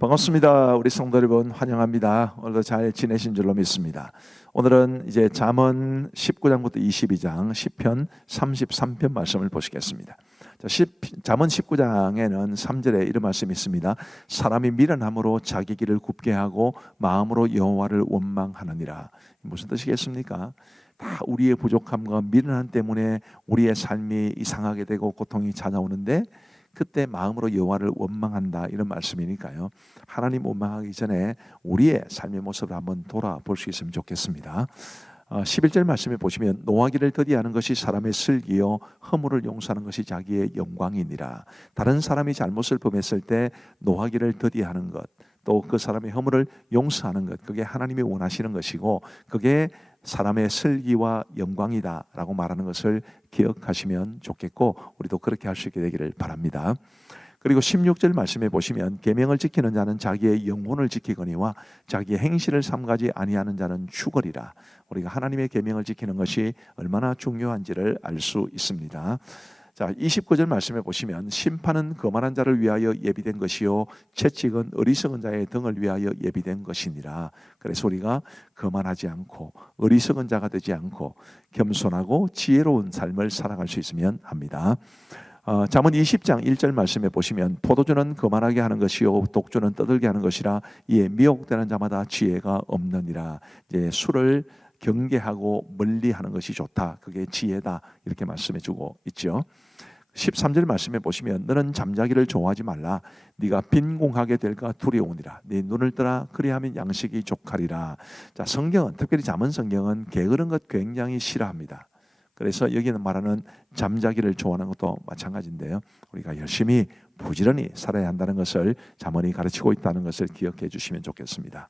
반갑습니다. 우리 성도 여러분 환영합니다. 오늘도 잘 지내신 줄로 믿습니다. 오늘은 이제 잠언 19장부터 22장, 시편 33편 말씀을 보시겠습니다. 잠언 19장에는 3절에 이런 말씀이 있습니다. 사람이 미련함으로 자기 길을 굽게 하고 마음으로 여호와를 원망하느니라. 무슨 뜻이겠습니까? 다 우리의 부족함과 미련함 때문에 우리의 삶이 이상하게 되고 고통이 찾아오는데 그때 마음으로 여호와를 원망한다, 이런 말씀이니까요. 하나님 원망하기 전에 우리의 삶의 모습을 한번 돌아볼 수 있으면 좋겠습니다. 11절 말씀에 보시면 노하기를 더디하는 것이 사람의 슬기요 허물을 용서하는 것이 자기의 영광이니라. 다른 사람이 잘못을 범했을 때 노하기를 더디하는 것, 또 그 사람의 허물을 용서하는 것, 그게 하나님이 원하시는 것이고 그게 사람의 슬기와 영광이다라고 말하는 것을 기억하시면 좋겠고 우리도 그렇게 할 수 있게 되기를 바랍니다. 그리고 16절 말씀에 보시면 계명을 지키는 자는 자기의 영혼을 지키거니와 자기의 행실을 삼가지 아니하는 자는 죽으리라. 우리가 하나님의 계명을 지키는 것이 얼마나 중요한지를 알 수 있습니다. 자, 29절 말씀에 보시면 심판은 거만한 자를 위하여 예비된 것이요 채찍은 어리석은 자의 등을 위하여 예비된 것이니라. 그래서 우리가 거만하지 않고 어리석은 자가 되지 않고 겸손하고 지혜로운 삶을 살아갈 수 있으면 합니다. 잠언 20장 1절 말씀에 보시면 포도주는 거만하게 하는 것이요 독주는 떠들게 하는 것이라. 이에 미혹되는 자마다 지혜가 없느니라. 이제 술을 경계하고 멀리하는 것이 좋다, 그게 지혜다, 이렇게 말씀해 주고 있죠. 13절 말씀에 보시면 너는 잠자기를 좋아하지 말라. 네가 빈궁하게 될까 두려우니라. 네 눈을 뜨라. 그리하면 양식이 족하리라. 자, 성경은, 특별히 잠언 성경은 게으른 것 굉장히 싫어합니다. 그래서 여기는 말하는 잠자기를 좋아하는 것도 마찬가지인데요. 우리가 열심히 부지런히 살아야 한다는 것을 잠언이 가르치고 있다는 것을 기억해 주시면 좋겠습니다.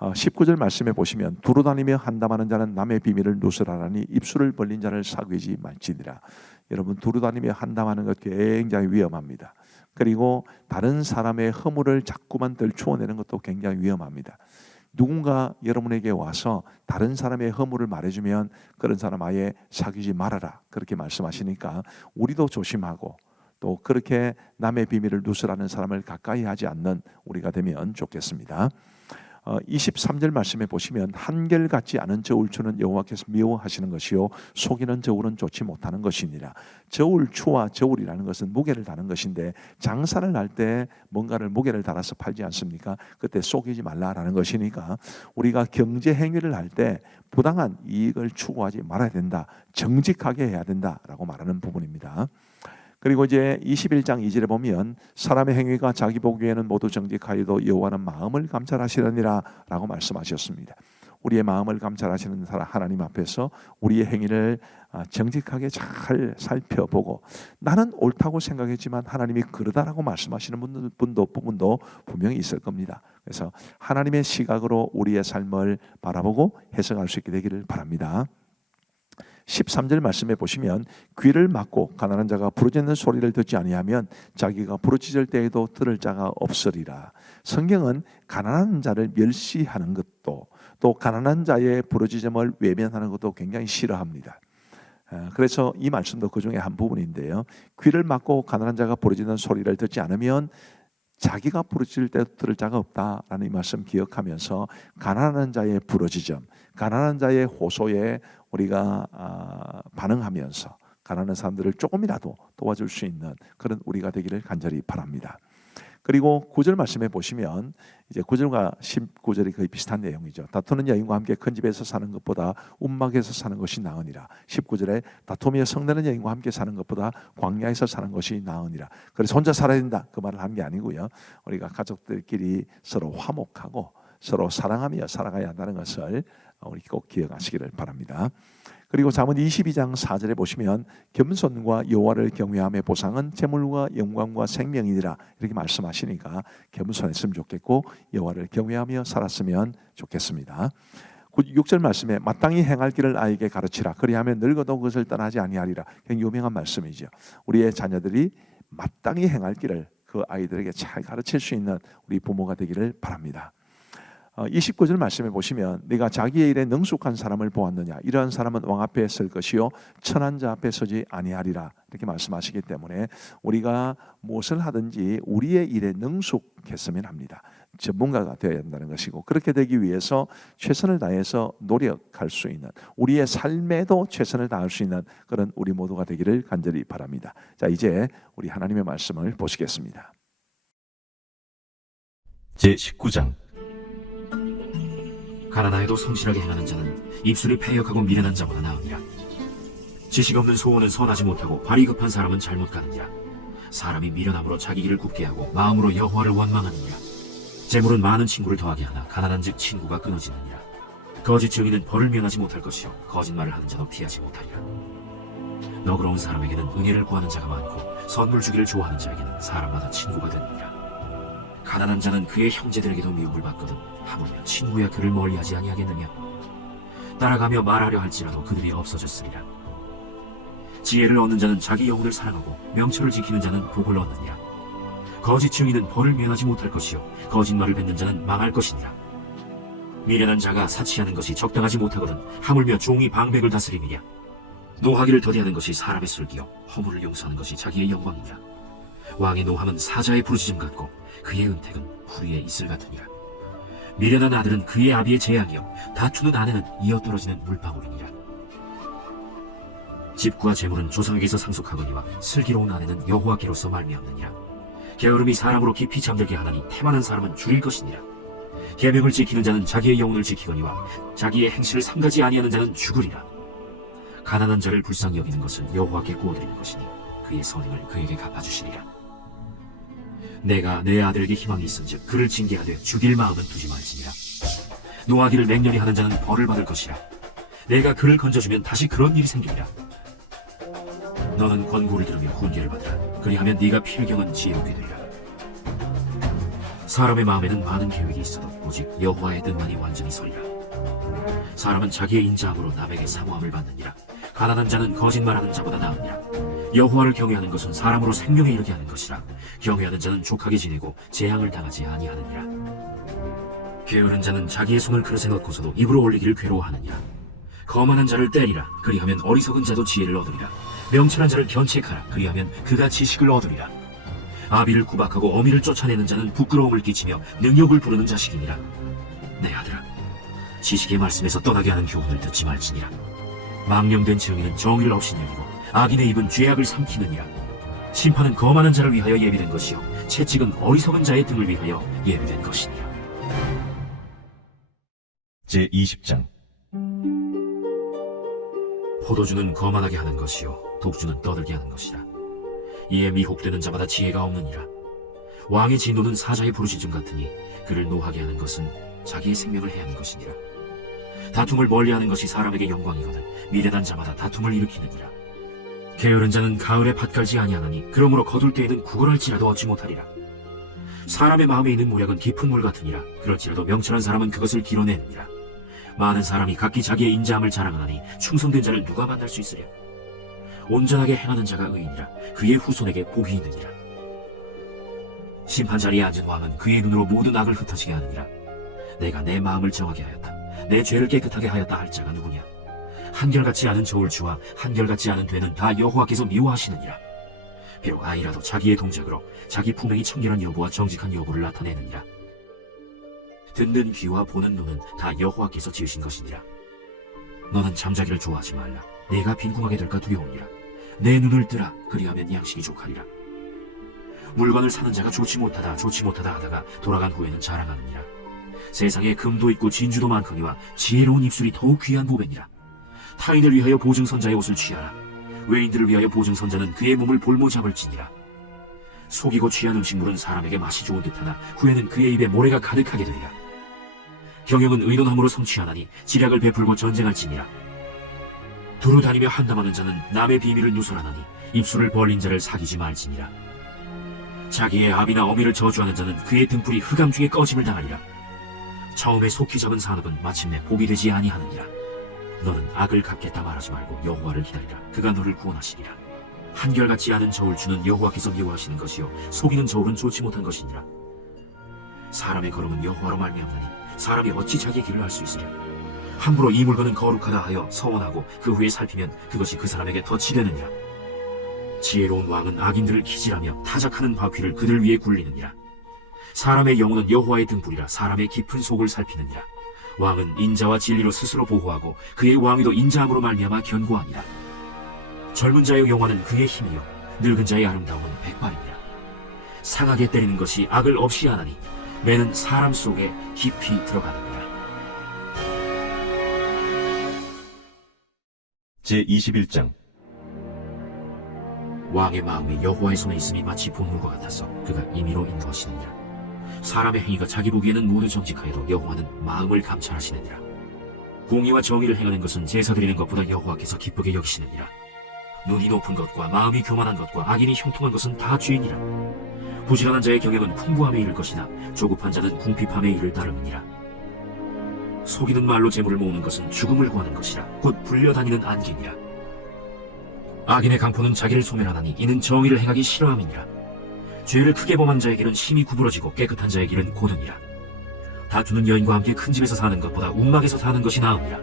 19절 말씀에 보시면 두루다니며 한담하는 자는 남의 비밀을 누설하라니 입술을 벌린 자를 사귀지 말지니라. 여러분, 두루다니며 한담하는 것 굉장히 위험합니다. 그리고 다른 사람의 허물을 자꾸만 들추어내는 것도 굉장히 위험합니다. 누군가 여러분에게 와서 다른 사람의 허물을 말해주면 그런 사람 아예 사귀지 말아라, 그렇게 말씀하시니까 우리도 조심하고 또 그렇게 남의 비밀을 누설하는 사람을 가까이 하지 않는 우리가 되면 좋겠습니다. 23절 말씀에 보시면 한결같지 않은 저울추는 여호와께서 미워하시는 것이요 속이는 저울은 좋지 못하는 것이니라. 저울추와 저울이라는 것은 무게를 다는 것인데 장사를 할 때 뭔가를 무게를 달아서 팔지 않습니까? 그때 속이지 말라라는 것이니까 우리가 경제 행위를 할 때 부당한 이익을 추구하지 말아야 된다, 정직하게 해야 된다라고 말하는 부분입니다. 그리고 이제 21장 2절에 보면 사람의 행위가 자기 보기에는 모두 정직하여도 여호와는 마음을 감찰하시느니라 라고 말씀하셨습니다. 우리의 마음을 감찰하시는 하나님 앞에서 우리의 행위를 정직하게 잘 살펴보고 나는 옳다고 생각했지만 하나님이 그러다라고 말씀하시는 부분도 분명히 있을 겁니다. 그래서 하나님의 시각으로 우리의 삶을 바라보고 해석할 수 있게 되기를 바랍니다. 13절 말씀에 보시면 귀를 막고 가난한 자가 부르짖는 소리를 듣지 아니하면 자기가 부르짖을 때에도 들을 자가 없으리라. 성경은 가난한 자를 멸시하는 것도 또 가난한 자의 부르짖음을 외면하는 것도 굉장히 싫어합니다. 그래서 이 말씀도 그 중에 한 부분인데요. 귀를 막고 가난한 자가 부르짖는 소리를 듣지 않으면 자기가 부르짖을 때도 들을 자가 없다라는 이 말씀 기억하면서 가난한 자의 부르짖음, 가난한 자의 호소에 우리가 반응하면서 가난한 사람들을 조금이라도 도와줄 수 있는 그런 우리가 되기를 간절히 바랍니다. 그리고 9절 말씀에 보시면 이제 9절과 19절이 거의 비슷한 내용이죠. 다투는 여인과 함께 큰 집에서 사는 것보다 움막에서 사는 것이 나으니라. 19절에 다투며 성내는 여인과 함께 사는 것보다 광야에서 사는 것이 나으니라. 그래서 혼자 살아야 된다, 그 말을 한 게 아니고요. 우리가 가족들끼리 서로 화목하고 서로 사랑하며 살아가야 한다는 것을 우리 꼭 기억하시기를 바랍니다. 그리고 잠언 22장 4절에 보시면 겸손과 여호와를 경외함의 보상은 재물과 영광과 생명이니라, 이렇게 말씀하시니까 겸손했으면 좋겠고 여호와를 경외하며 살았으면 좋겠습니다. 6절 말씀에 마땅히 행할 길을 아이에게 가르치라. 그리하면 늙어도 그것을 떠나지 아니하리라. 굉장히 유명한 말씀이죠. 우리의 자녀들이 마땅히 행할 길을 그 아이들에게 잘 가르칠 수 있는 우리 부모가 되기를 바랍니다. 29절 말씀해 보시면 네가 자기의 일에 능숙한 사람을 보았느냐, 이러한 사람은 왕 앞에 설 것이요 천한 자 앞에 서지 아니하리라, 이렇게 말씀하시기 때문에 우리가 무엇을 하든지 우리의 일에 능숙했으면 합니다. 전문가가 되어야 한다는 것이고, 그렇게 되기 위해서 최선을 다해서 노력할 수 있는, 우리의 삶에도 최선을 다할 수 있는 그런 우리 모두가 되기를 간절히 바랍니다. 자, 이제 우리 하나님의 말씀을 보시겠습니다. 제19장. 가난하여도 성실하게 행하는 자는 입술이 패역하고 미련한 자보다 나으니라. 지식 없는 소원은 선하지 못하고 발이 급한 사람은 잘못 가느니라. 사람이 미련함으로 자기 길을 굽게 하고 마음으로 여호와를 원망하느니라. 재물은 많은 친구를 더하게 하나 가난한즉 친구가 끊어지느니라. 거짓 증인은 벌을 면하지 못할 것이요 거짓말을 하는 자도 피하지 못하리라. 너그러운 사람에게는 은혜를 구하는 자가 많고 선물 주기를 좋아하는 자에게는 사람마다 친구가 되느니라. 가난한 자는 그의 형제들에게도 미움을 받거든 하물며 친구야 그를 멀리하지 아니하겠느냐. 따라가며 말하려 할지라도 그들이 없어졌으리라. 지혜를 얻는 자는 자기 영혼을 사랑하고 명철을 지키는 자는 복을 얻느니라. 거짓 증인은 벌을 면하지 못할 것이요 거짓말을 뱉는 자는 망할 것이니라. 미련한 자가 사치하는 것이 적당하지 못하거든 하물며 종이 방백을 다스림이랴. 노하기를 더디하는 것이 사람의 술기요 허물을 용서하는 것이 자기의 영광이니라. 왕의 노함은 사자의 부르짖음 같고 그의 은택은 후리의 이슬 같으니라. 미련한 아들은 그의 아비의 재앙이요 다투는 아내는 이어떨어지는 물방울이니라. 집과 재물은 조상에게서 상속하거니와 슬기로운 아내는 여호와께로서 말미암느니라. 게으름이 사람으로 깊이 잠들게 하나니 태만한 사람은 줄일 것이니라. 계명을 지키는 자는 자기의 영혼을 지키거니와 자기의 행실을 삼가지 아니하는 자는 죽으리라. 가난한 자를 불쌍히 여기는 것은 여호와께 구워드리는 것이니 그의 선행을 그에게 갚아주시리라. 내가 내 아들에게 희망이 있은즉 그를 징계하되 죽일 마음은 두지 말지니라. 노하기를 맹렬히 하는 자는 벌을 받을 것이라. 내가 그를 건져주면 다시 그런 일이 생기리라. 너는 권고를 들으며 훈계를 받으라. 그리하면 네가 필경은 지혜롭게 되리라. 사람의 마음에는 많은 계획이 있어도 오직 여호와의 뜻만이 완전히 서리라. 사람은 자기의 인자함으로 남에게 사모함을 받느니라. 가난한 자는 거짓말하는 자보다 나으니라. 여호와를 경외하는 것은 사람으로 생명에 이르게 하는 것이라. 경외하는 자는 족하게 지내고 재앙을 당하지 아니하느니라. 게으른 자는 자기의 손을 그릇에 넣고서도 입으로 올리기를 괴로워하느니라. 거만한 자를 때리라. 그리하면 어리석은 자도 지혜를 얻으리라. 명철한 자를 견책하라. 그리하면 그가 지식을 얻으리라. 아비를 구박하고 어미를 쫓아내는 자는 부끄러움을 끼치며 능욕을 부르는 자식이니라. 내 아들아, 지식의 말씀에서 떠나게 하는 교훈을 듣지 말지니라. 망령된 증인은 정의를 업신여기고 악인의 입은 죄악을 삼키느니라. 심판은 거만한 자를 위하여 예비된 것이요 채찍은 어리석은 자의 등을 위하여 예비된 것이니라. 제20장. 포도주는 거만하게 하는 것이요 독주는 떠들게 하는 것이라. 이에 미혹되는 자마다 지혜가 없느니라. 왕의 진노는 사자의 부르짖음 같으니 그를 노하게 하는 것은 자기의 생명을 해하는 것이니라. 다툼을 멀리하는 것이 사람에게 영광이거든 미련한 자마다 다툼을 일으키느니라. 게으른 자는 가을에 밭 갈지 아니하나니 그러므로 거둘 때에는 구걸할지라도 얻지 못하리라. 사람의 마음에 있는 모략은 깊은 물 같으니라. 그럴지라도 명철한 사람은 그것을 길어내느니라. 많은 사람이 각기 자기의 인자함을 자랑하나니 충성된 자를 누가 만날 수 있으랴. 온전하게 행하는 자가 의인이라. 그의 후손에게 복이 있느니라. 심판자리에 앉은 왕은 그의 눈으로 모든 악을 흩어지게 하느니라. 내가 내 마음을 정하게 하였다. 내 죄를 깨끗하게 하였다 할 자가 누구냐. 한결같지 않은 저울추와 한결같지 않은 되는 다 여호와께서 미워하시느니라. 비록 아이라도 자기의 동작으로 자기 품행이 청결한 여부와 정직한 여부를 나타내느니라. 듣는 귀와 보는 눈은 다 여호와께서 지으신 것이니라. 너는 잠자기를 좋아하지 말라. 내가 빈궁하게 될까 두려우니라. 내 눈을 뜨라. 그리하면 양식이 족하리라. 물건을 사는 자가 좋지 못하다 하다가 돌아간 후에는 자랑하느니라. 세상에 금도 있고 진주도 많거니와 지혜로운 입술이 더욱 귀한 보배니라. 타인을 위하여 보증선자의 옷을 취하라. 외인들을 위하여 보증선자는 그의 몸을 볼모 잡을지니라. 속이고 취한 음식물은 사람에게 맛이 좋은 듯하나 후에는 그의 입에 모래가 가득하게 되리라. 경영은 의논함으로 성취하나니 지략을 베풀고 전쟁할지니라. 두루 다니며 한담하는 자는 남의 비밀을 누설하나니 입술을 벌린 자를 사귀지 말지니라. 자기의 아비나 어미를 저주하는 자는 그의 등불이 흑암 중에 꺼짐을 당하리라. 처음에 속히 잡은 산업은 마침내 복이 되지 아니하느니라. 너는 악을 갚겠다 말하지 말고 여호와를 기다리라. 그가 너를 구원하시리라. 한결같지 않은 저울추는 여호와께서 미워하시는 것이요 속이는 저울은 좋지 못한 것이니라. 사람의 걸음은 여호와로 말미암나니 사람이 어찌 자기의 길을 알 수 있으랴? 함부로 이 물건은 거룩하다 하여 서원하고 그 후에 살피면 그것이 그 사람에게 덫이 되느니라. 지혜로운 왕은 악인들을 기질하며 타작하는 바퀴를 그들 위에 굴리느니라. 사람의 영혼은 여호와의 등불이라 사람의 깊은 속을 살피느니라. 왕은 인자와 진리로 스스로 보호하고 그의 왕위도 인자함으로 말미암아 견고하니라. 젊은 자의 영화는 그의 힘이요 늙은 자의 아름다움은 백발이니라. 상하게 때리는 것이 악을 없이 하나니 매는 사람 속에 깊이 들어가느니라. 제21장. 왕의 마음이 여호와의 손에 있음이 마치 본물과 같아서 그가 임의로 인도하시느니라. 사람의 행위가 자기 보기에는 모두 정직하여도 여호와는 마음을 감찰하시느니라. 공의와 정의를 행하는 것은 제사 드리는 것보다 여호와께서 기쁘게 여기시느니라. 눈이 높은 것과 마음이 교만한 것과 악인이 형통한 것은 다 죄이니라. 부지런한 자의 경영은 풍부함에 이를 것이나 조급한 자는 궁핍함에 이를 따름이니라. 속이는 말로 재물을 모으는 것은 죽음을 구하는 것이라 곧 불려다니는 안개니라. 악인의 강포는 자기를 소멸하나니 이는 정의를 행하기 싫어함이니라. 죄를 크게 범한 자의 길은 심히 구부러지고 깨끗한 자의 길은 고등이라. 다투는 여인과 함께 큰 집에서 사는 것보다 움막에서 사는 것이 나으니라.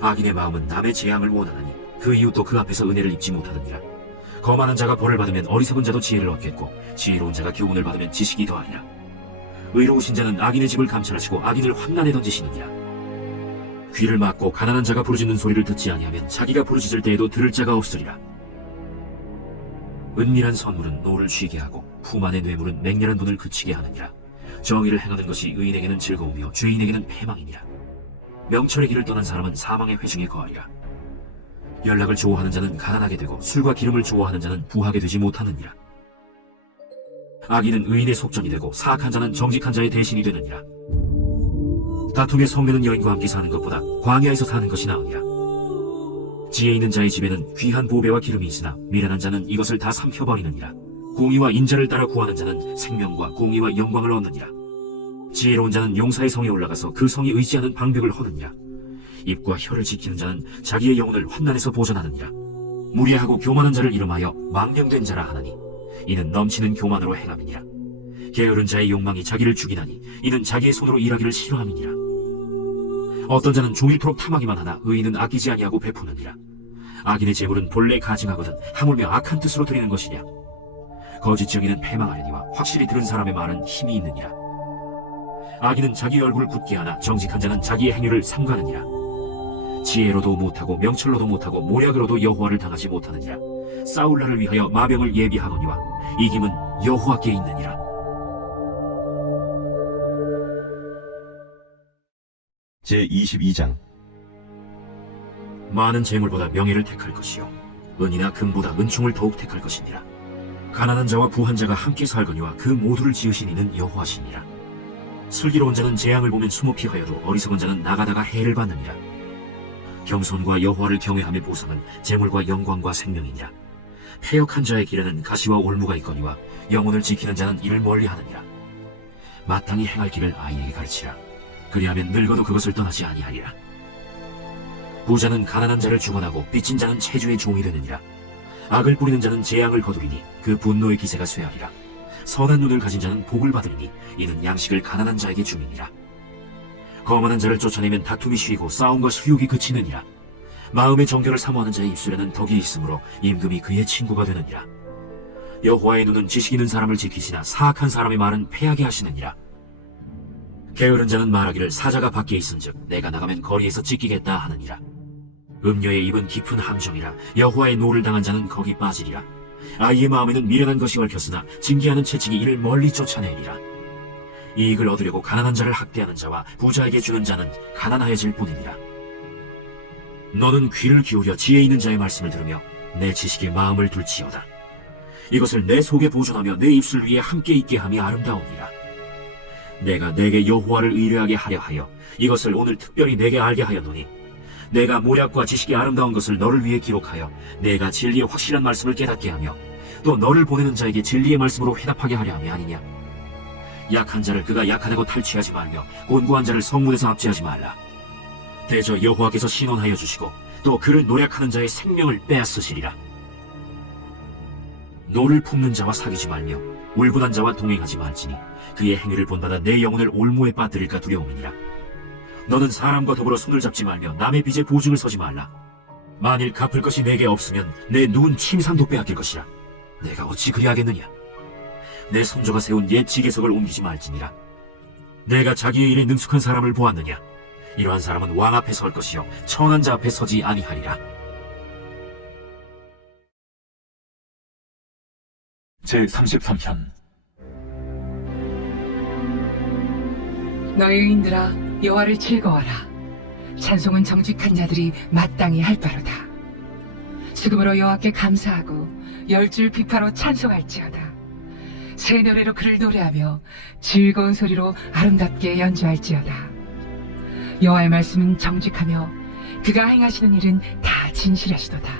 악인의 마음은 남의 재앙을 원하나니 그 이웃도 그 앞에서 은혜를 입지 못하느니라. 거만한 자가 벌을 받으면 어리석은 자도 지혜를 얻겠고 지혜로운 자가 교훈을 받으면 지식이 더하리라. 의로우신 자는 악인의 집을 감찰하시고 악인을 환난에 던지시느니라. 귀를 막고 가난한 자가 부르짖는 소리를 듣지 아니하면 자기가 부르짖을 때에도 들을 자가 없으리라. 은밀한 선물은 노를 쉬게 하고 품 안의 뇌물은 맹렬한 돈을 그치게 하느니라. 정의를 행하는 것이 의인에게는 즐거우며 죄인에게는 패망이니라. 명철의 길을 떠난 사람은 사망의 회중에 거하리라. 연락을 좋아하는 자는 가난하게 되고 술과 기름을 좋아하는 자는 부하게 되지 못하느니라. 악인은 의인의 속전이 되고 사악한 자는 정직한 자의 대신이 되느니라. 다툼에 성내는 여인과 함께 사는 것보다 광야에서 사는 것이 나으니라. 지혜 있는 자의 집에는 귀한 보배와 기름이 있으나 미련한 자는 이것을 다 삼켜버리느니라. 공의와 인자를 따라 구하는 자는 생명과 공의와 영광을 얻느니라. 지혜로운 자는 용사의 성에 올라가서 그 성이 의지하는 방벽을 허느니라. 입과 혀를 지키는 자는 자기의 영혼을 환난에서 보전하느니라. 무리하고 교만한 자를 이름하여 망령된 자라 하나니 이는 넘치는 교만으로 행함이니라. 게으른 자의 욕망이 자기를 죽이나니 이는 자기의 손으로 일하기를 싫어함이니라. 어떤 자는 종일토록 탐하기만 하나 의인은 아끼지 아니하고 베푸느니라. 악인의 재물은 본래 가증하거든 하물며 악한 뜻으로 드리는 것이냐. 거짓 증인은 패망하려니와 확실히 들은 사람의 말은 힘이 있느니라. 악인은 자기 얼굴을 굳게 하나 정직한 자는 자기의 행위를 삼가느니라. 지혜로도 못하고 명철로도 못하고 모략으로도 여호와를 당하지 못하느니라. 싸울 날을 위하여 마병을 예비하거니와 이김은 여호와께 있느니라. 제22장. 많은 재물보다 명예를 택할 것이요 은이나 금보다 은총을 더욱 택할 것이니라. 가난한 자와 부한 자가 함께 살거니와 그 모두를 지으신 이는 여호와시니라. 슬기로운 자는 재앙을 보면 숨어 피하여도 어리석은 자는 나가다가 해를 받느니라. 겸손과 여호와를 경외함의 보상은 재물과 영광과 생명이니라. 패역한 자의 길에는 가시와 올무가 있거니와 영혼을 지키는 자는 이를 멀리하느니라. 마땅히 행할 길을 아이에게 가르치라. 그리하면 늙어도 그것을 떠나지 아니하리라. 부자는 가난한 자를 주관하고 빚진 자는 체주의 종이 되느니라. 악을 뿌리는 자는 재앙을 거두리니 그 분노의 기세가 쇠하리라. 선한 눈을 가진 자는 복을 받으리니 이는 양식을 가난한 자에게 주니라. 거만한 자를 쫓아내면 다툼이 쉬고 싸움과 수욕이 그치느니라. 마음의 정결을 사모하는 자의 입술에는 덕이 있으므로 임금이 그의 친구가 되느니라. 여호와의 눈은 지식 있는 사람을 지키시나 사악한 사람의 말은 패하게 하시느니라. 게으른 자는 말하기를 사자가 밖에 있은즉 내가 나가면 거리에서 찢기겠다 하느니라. 음녀의 입은 깊은 함정이라. 여호와의 노를 당한 자는 거기 빠지리라. 아이의 마음에는 미련한 것이 얽혔으나 징계하는 채찍이 이를 멀리 쫓아내리라. 이익을 얻으려고 가난한 자를 학대하는 자와 부자에게 주는 자는 가난하여질 뿐이니라. 너는 귀를 기울여 지혜 있는 자의 말씀을 들으며 내 지식에 마음을 둘지어다. 이것을 내 속에 보존하며 내 입술 위에 함께 있게 함이 아름다우니라. 내가 내게 여호와를 의뢰하게 하려 하여 이것을 오늘 특별히 내게 알게 하였노니 내가 모략과 지식이 아름다운 것을 너를 위해 기록하여 내가 진리의 확실한 말씀을 깨닫게 하며 또 너를 보내는 자에게 진리의 말씀으로 회답하게 하려 함이 아니냐. 약한 자를 그가 약하다고 탈취하지 말며 곤고한 자를 성문에서 압제하지 말라. 대저 여호와께서 신원하여 주시고 또 그를 노략하는 자의 생명을 빼앗으시리라. 노를 품는 자와 사귀지 말며 울분한 자와 동행하지 말지니 그의 행위를 본받아 내 영혼을 올무에 빠뜨릴까 두려움이니라. 너는 사람과 더불어 손을 잡지 말며 남의 빚에 보증을 서지 말라. 만일 갚을 것이 내게 없으면 내 누운 침상도 빼앗길 것이라. 내가 어찌 그리하겠느냐. 내 손조가 세운 옛 지계석을 옮기지 말지니라. 내가 자기의 일에 능숙한 사람을 보았느냐. 이러한 사람은 왕 앞에 설 것이요 천한 자 앞에 서지 아니하리라. 제 33편. 너희 의인들아 여호와를 즐거워하라. 찬송은 정직한 자들이 마땅히 할 바로다. 수금으로 여호와께 감사하고 열줄 비파로 찬송할지어다. 새 노래로 그를 노래하며 즐거운 소리로 아름답게 연주할지어다. 여호와의 말씀은 정직하며 그가 행하시는 일은 다 진실하시도다.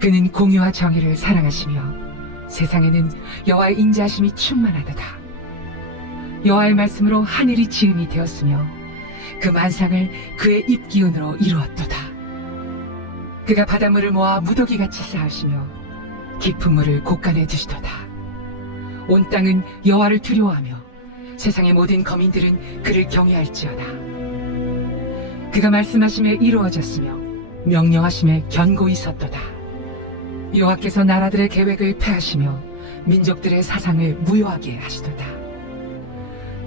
그는 공의와 정의를 사랑하시며 세상에는 여호와의 인자하심이 충만하도다. 여호와의 말씀으로 하늘이 지음이 되었으며 그 만상을 그의 입기운으로 이루었도다. 그가 바닷물을 모아 무더기같이 쌓으시며 깊은 물을 곳간에 두시도다. 온 땅은 여호와를 두려워하며 세상의 모든 거민들은 그를 경외할지어다. 그가 말씀하심에 이루어졌으며 명령하심에 견고히 섰도다. 여호와께서 나라들의 계획을 폐하시며 민족들의 사상을 무효하게 하시도다.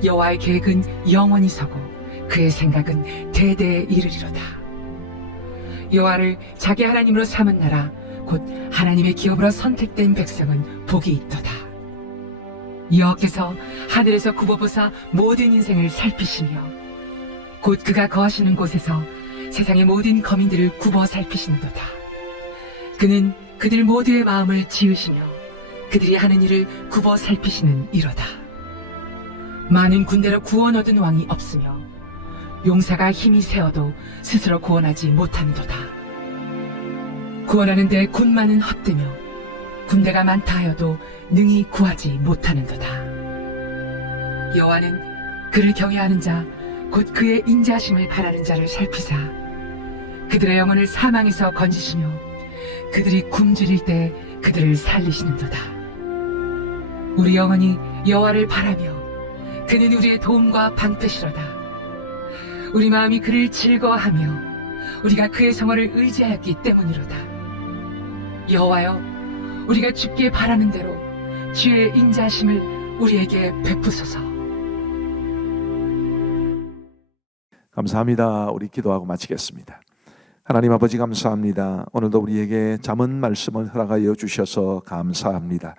여호와의 계획은 영원히 서고 그의 생각은 대대에 이르리로다. 여호와를 자기 하나님으로 삼은 나라 곧 하나님의 기업으로 선택된 백성은 복이 있도다. 여호와께서 하늘에서 굽어보사 모든 인생을 살피시며 곧 그가 거하시는 곳에서 세상의 모든 거민들을 굽어 살피시는도다. 그는 그들 모두의 마음을 지으시며 그들이 하는 일을 굽어 살피시는 이로다. 많은 군대로 구원 얻은 왕이 없으며 용사가 힘이 세어도 스스로 구원하지 못함도다. 구원하는데 군마는 헛되며 군대가 많다 하여도 능히 구하지 못하는도다. 여호와는 그를 경외하는 자 곧 그의 인자하심을 바라는 자를 살피사 그들의 영혼을 사망에서 건지시며 그들이 굶주릴 때 그들을 살리시는도다. 우리 영혼이 여호와를 바라며 그는 우리의 도움과 방패시로다. 우리 마음이 그를 즐거워하며 우리가 그의 성호를 의지하였기 때문이로다. 여호와여, 우리가 주께 바라는 대로 주의 인자하심을 우리에게 베푸소서. 감사합니다. 우리 기도하고 마치겠습니다. 하나님 아버지 감사합니다. 오늘도 우리에게 잠언 말씀을 허락하여 주셔서 감사합니다.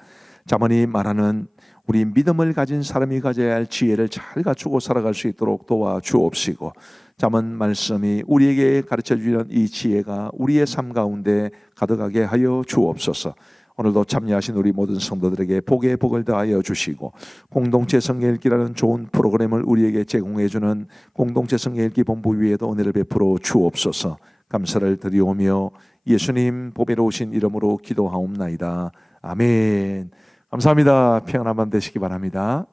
잠언이 말하는 우리 믿음을 가진 사람이 가져야 할 지혜를 잘 갖추고 살아갈 수 있도록 도와주옵시고, 잠언 말씀이 우리에게 가르쳐 주는 이 지혜가 우리의 삶 가운데 가득하게 하여 주옵소서. 오늘도 참여하신 우리 모든 성도들에게 복에 복을 더하여 주시고, 공동체 성경 읽기라는 좋은 프로그램을 우리에게 제공해 주는 공동체 성경 읽기 본부 위에도 은혜를 베풀어 주옵소서. 감사를 드리오며 예수님 보배로우신 이름으로 기도하옵나이다. 아멘. 감사합니다. 평안한 밤 되시기 바랍니다.